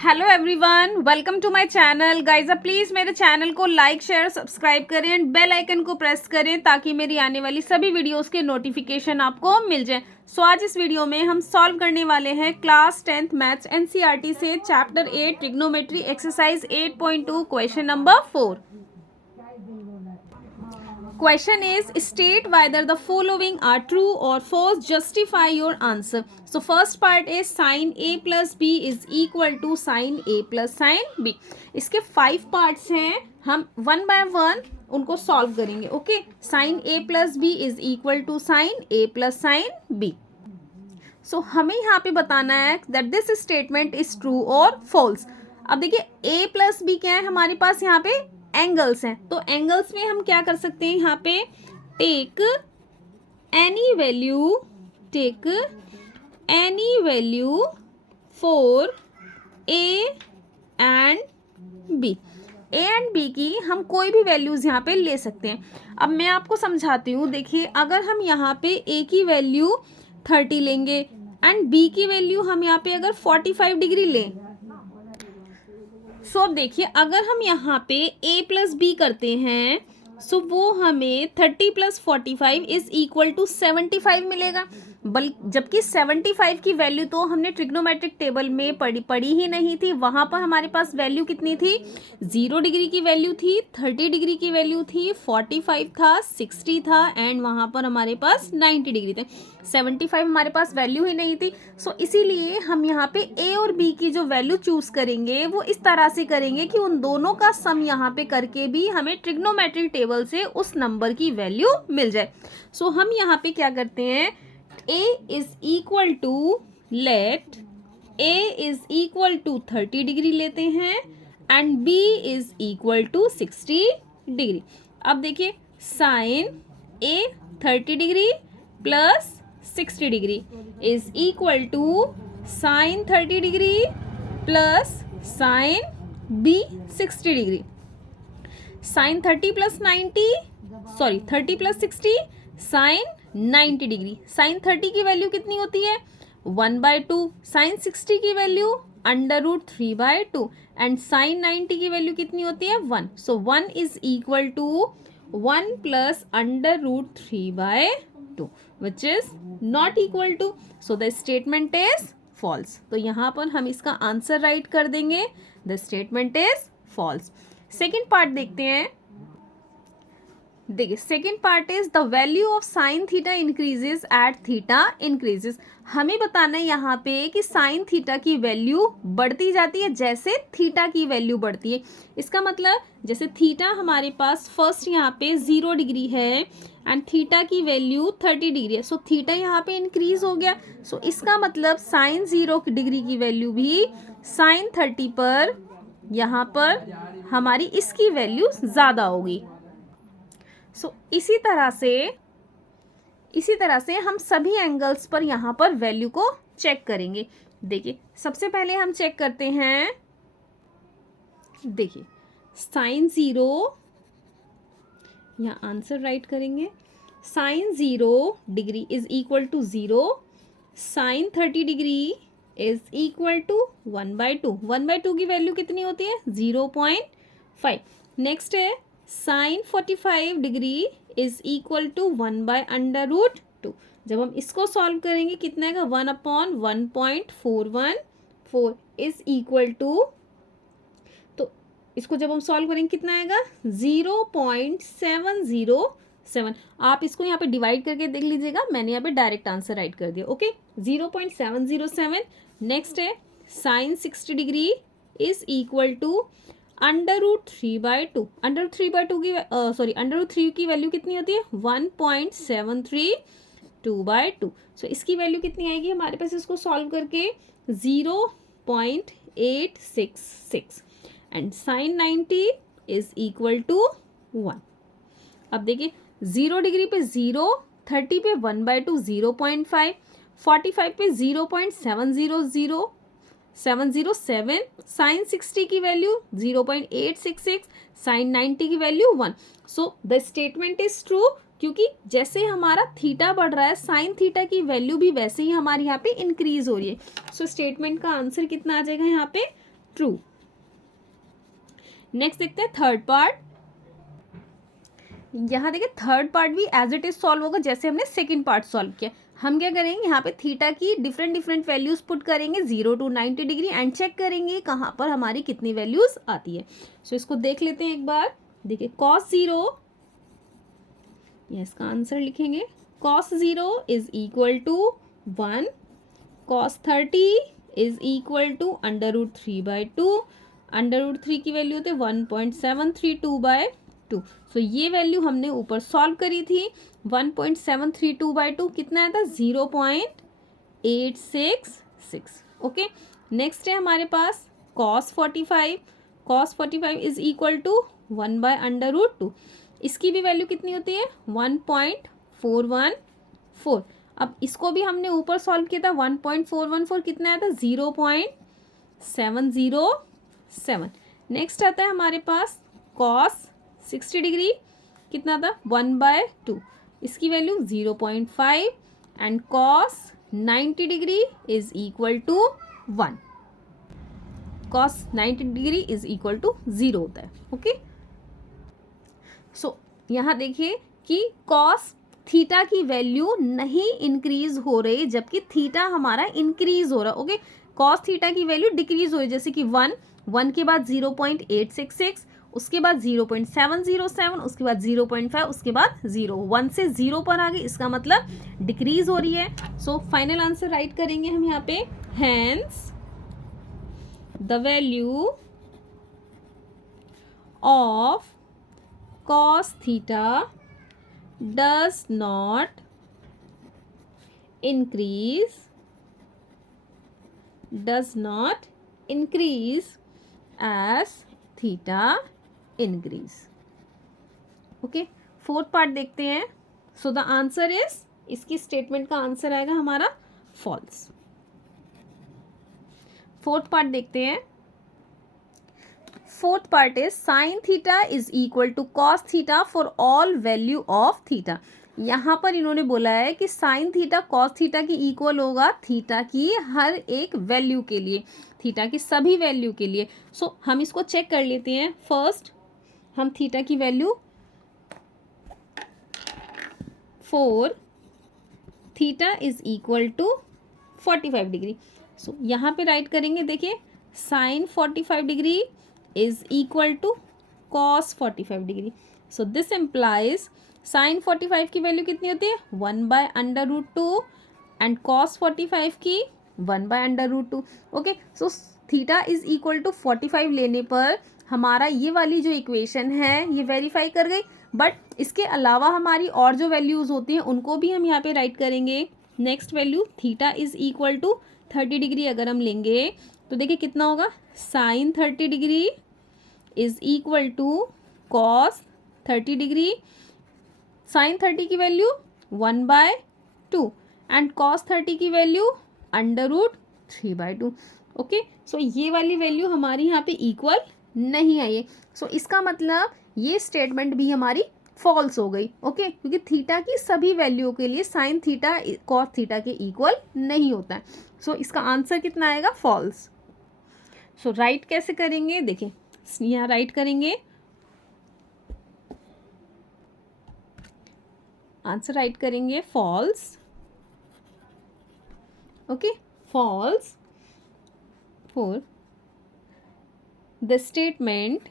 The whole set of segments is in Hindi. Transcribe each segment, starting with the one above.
Hello everyone, welcome to my channel guys. आप प्लीज़ मेरे चैनल को लाइक शेयर सब्सक्राइब करें एंड बेल आइकन को प्रेस करें ताकि मेरी आने वाली सभी वीडियोस के नोटिफिकेशन आपको मिल जाए। सो आज इस वीडियो में हम सॉल्व करने वाले हैं क्लास 10th मैथ्स एनसीईआरटी से chapter 8 trigonometry exercise 8.2 question number 4। Question is state whether the following are true or false. Justify your answer. So first part is sin a plus b is equal to sin a plus sin b. इसके 5 parts हैं, हम one by one उनको solve करेंगे. Okay, sin a plus b is equal to sin a plus sin b. So हमें यहाँ पे बताना है that this statement is true or false. अब देखिए a plus b क्या है हमारे पास यहाँ पे एंगल्स हैं, तो एंगल्स में हम क्या कर सकते हैं यहाँ पे take any value for A and B की हम कोई भी वैल्यूज यहाँ पे ले सकते हैं। अब मैं आपको समझाती हूँ। देखिए अगर हम यहाँ पे ए की वैल्यू 30 लेंगे एंड बी की वैल्यू हम यहाँ पे अगर 45 डिग्री लें, सो देखिए अगर हम यहाँ पे a प्लस बी करते हैं सो वो हमें 30 प्लस 45 इज इक्वल टू 75 मिलेगा। जबकि 75 की वैल्यू तो हमने ट्रिग्नोमेट्रिक टेबल में पढ़ी ही नहीं थी। वहाँ पर हमारे पास वैल्यू कितनी थी, 0 डिग्री की वैल्यू थी, 30 डिग्री की वैल्यू थी, 45 था, 60 था एंड वहाँ पर हमारे पास 90 डिग्री थे। 75 हमारे पास वैल्यू ही नहीं थी। सो इसीलिए हम यहाँ पे ए और बी की जो वैल्यू चूज करेंगे वो इस तरह से करेंगे कि उन दोनों का सम यहाँ पे करके भी हमें ट्रिग्नोमेट्रिक टेबल से उस नंबर की वैल्यू मिल जाए। सो हम यहाँ पे क्या करते हैं, a is equal to let a is equal to 30 degree लेते हैं and b is equal to 60 degree. अब देखिए sine a 30 degree plus 60 degree is equal to sine 30 degree plus sine b 60 degree. Sine 30 plus 30 plus 60 sine 90 degree. Sine 30 की वैल्यू कितनी होती है 1/2, साइन 60 की वैल्यू √3/2 एंड साइन 90 की वैल्यू कितनी होती है 1। So 1 is equal to 1 plus √3/2 which is not equal to, so the statement is false. तो यहाँ पर हम इसका आंसर राइट कर देंगे, the statement is false. Second part देखते हैं। देखिए second part is the value of sine theta increases at theta increases. हमें बताना है यहाँ पे कि साइन थीटा की वैल्यू बढ़ती जाती है जैसे थीटा की वैल्यू बढ़ती है। इसका मतलब जैसे थीटा हमारे पास फर्स्ट यहाँ पे 0 डिग्री है एंड थीटा की वैल्यू 30 डिग्री है, सो थीटा यहाँ पे इंक्रीज हो गया। सो इसका मतलब साइन 0 डिग्री की वैल्यू भी साइन 30 पर यहाँ पर हमारी इसकी वैल्यू ज़्यादा होगी। सो इसी तरह से हम सभी एंगल्स पर यहाँ पर वैल्यू को चेक करेंगे। देखिए सबसे पहले हम चेक करते हैं, देखिए साइन 0, यहाँ आंसर राइट करेंगे, sine 0 degree is equal to 0, sine 30 degree is equal to 1/2। 1/2 की वैल्यू कितनी होती है 0.5। नेक्स्ट है sine 45 degree is equal to 1/√2। जब हम इसको सॉल्व करेंगे कितना आएगा 1/1.414 इज इक्वल टू, तो इसको जब हम सॉल्व करेंगे कितना आएगा 0.707। आप इसको यहाँ पे डिवाइड करके देख लीजिएगा, मैंने यहाँ पे डायरेक्ट आंसर राइट कर दिया। ओके 0.707। नेक्स्ट है sine 60 degree is equal to √3/2। √3 की वैल्यू कितनी होती है 1.732/2। सो इसकी वैल्यू कितनी आएगी हमारे पास इसको सॉल्व करके 0.866 and sine 90 is equal to 1। अब देखिए 0 डिग्री पे 0, 30 पे 1/2 0.5, 45 पे 0.707, साइन 60 की वैल्यू 0.866, साइन 90 की value 1। So the statement is true, क्योंकि जैसे हमारा थीटा बढ़ रहा है साइन थीटा की वैल्यू भी वैसे ही हमारे यहाँ पे इंक्रीज हो रही है। सो स्टेटमेंट का आंसर कितना आ जाएगा यहाँ पे ट्रू। नेक्स्ट देखते हैं थर्ड पार्ट। यहाँ देखिए थर्ड पार्ट भी एज इट इज सॉल्व होगा जैसे हमने सेकंड पार्ट सॉल्व किया। हम क्या करेंगे, यहाँ पे थीटा की डिफरेंट डिफरेंट वैल्यूज पुट करेंगे 0 to 90 डिग्री एंड चेक करेंगे कहाँ पर हमारी कितनी वैल्यूज आती है। सो इसको देख लेते हैं एक बार। देखिए cos 0, इसका आंसर लिखेंगे cos 0 is equal to 1, cos 30 is equal to √3/2, √3 की वैल्यू होती है 1.732/2। सो ये वैल्यू हमने ऊपर सॉल्व करी थी। 1.732/2 कितना आया था, 0.866। ओके, नेक्स्ट है हमारे पास cos 45, cos 45 is equal to 1/√2। इसकी भी वैल्यू कितनी होती है 1.414। अब इसको भी हमने ऊपर सॉल्व किया था, 1.414 कितना आया था 0.707। नेक्स्ट आता है हमारे पास cos 60 डिग्री, कितना था 1/2, इसकी value 0.5 and cos 90 degree is equal to 1। cos 90 degree is equal to 0 होता है। ओके, सो यहाँ देखिए कि cos थीटा की वैल्यू नहीं इंक्रीज हो रही जबकि थीटा हमारा इंक्रीज हो रहा है। ओके, cos थीटा की वैल्यू डिक्रीज हो रही है, जैसे कि 1 के बाद 0.866, उसके बाद 0.707, उसके बाद 0.5, उसके बाद 0, 1 से 0 पर आ गई, इसका मतलब डिक्रीज हो रही है। सो फाइनल आंसर राइट करेंगे हम यहाँ पे, hence the value of cos theta does not increase as theta increase। Okay, fourth part देखते हैं। सो द आंसर इज, इसकी स्टेटमेंट का आंसर आएगा हमारा फॉल्स। फोर्थ पार्ट देखते हैं। Fourth part is sine theta is equal to cos theta for all value of theta. यहाँ पर इन्होंने बोला है कि साइन थीटा कॉस थीटा की इक्वल होगा थीटा की हर एक वैल्यू के लिए, थीटा की सभी वैल्यू के लिए। सो हम इसको चेक कर लेते हैं। फर्स्ट हम थीटा की value 4 theta is equal to 45 degree. So यहाँ पे राइट करेंगे, देखिए sine 45 degree is equal to cos 45 degree. So this implies sine 45 की वैल्यू कितनी होती है 1/√2 एंड cos 45 की 1/√2। Okay, so theta is equal to 45 लेने पर हमारा ये वाली जो इक्वेशन है ये वेरीफाई कर गई, बट इसके अलावा हमारी और जो वैल्यूज़ होती हैं उनको भी हम यहाँ पे राइट करेंगे। Next value theta is equal to 30 degree अगर हम लेंगे तो देखिए कितना होगा, sine 30 degree is equal to cos 30 degree. Sine 30 की वैल्यू 1/2 एंड कॉस 30 की वैल्यू √3/2। ओके, सो ये वाली वैल्यू हमारी यहाँ पे इक्वल नहीं आई है। सो इसका मतलब ये स्टेटमेंट भी हमारी फॉल्स हो गई। ओके, क्योंकि थीटा की सभी वैल्यू के लिए साइन थीटा कॉस थीटा के इक्वल नहीं होता है। सो इसका आंसर कितना आएगा, फॉल्स। सो राइट कैसे करेंगे, देखिए यहाँ राइट करेंगे, आंसर राइट करेंगे false. Okay, false for the statement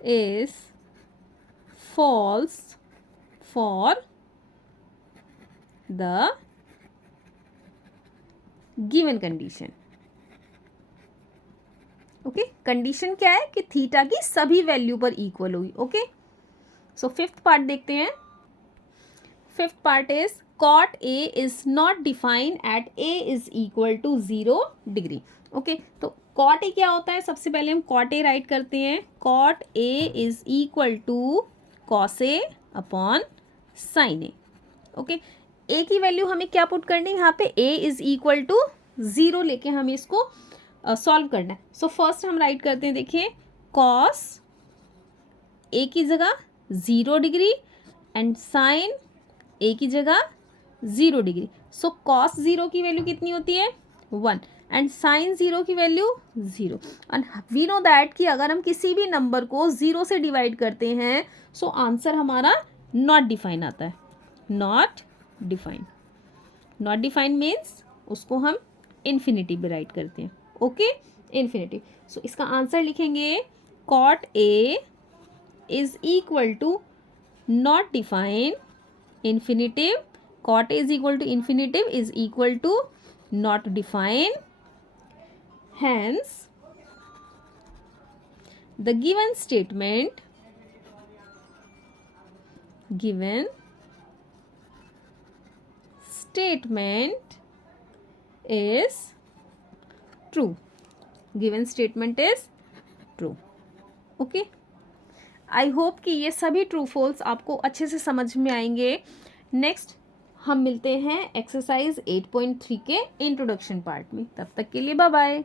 is false for the given condition। Okay, condition क्या है कि थीटा की सभी वैल्यू पर इक्वल होगी। ओके, सो फिफ्थ पार्ट देखते हैं। Fifth part is cot A is not defined at A is equal to 0 degree. Okay, तो cot A क्या होता है, सबसे पहले हम cot A राइट करते हैं। cot A is equal to cos A upon sin A। Okay, A की वैल्यू हमें क्या पुट करनी है, यहाँ पे A is equal to 0 लेके हमें इसको सॉल्व करना है। सो फर्स्ट हम राइट करते हैं, देखिए cos A की जगह 0 डिग्री एंड sin A की जगह 0 डिग्री। सो कॉस ज़ीरो की वैल्यू कितनी होती है 1 एंड साइन ज़ीरो की value 0 and we know that कि अगर हम किसी भी नंबर को 0 से डिवाइड करते हैं सो आंसर हमारा नॉट डिफाइन आता है. Not define. Not define means उसको हम इन्फिनिटी पे राइट करते हैं. Okay, infinity. सो इसका आंसर लिखेंगे cot A is equal to not define infinitive. Cot A is equal to infinitive is equal to not define. Hence the given statement is true. Given statement is true. Okay. I hope कि ये सभी ट्रू फॉल्स आपको अच्छे से समझ में आएंगे. नेक्स्ट हम मिलते हैं एक्सरसाइज 8.3 के इंट्रोडक्शन पार्ट में. तब तक के लिए बाय बाय.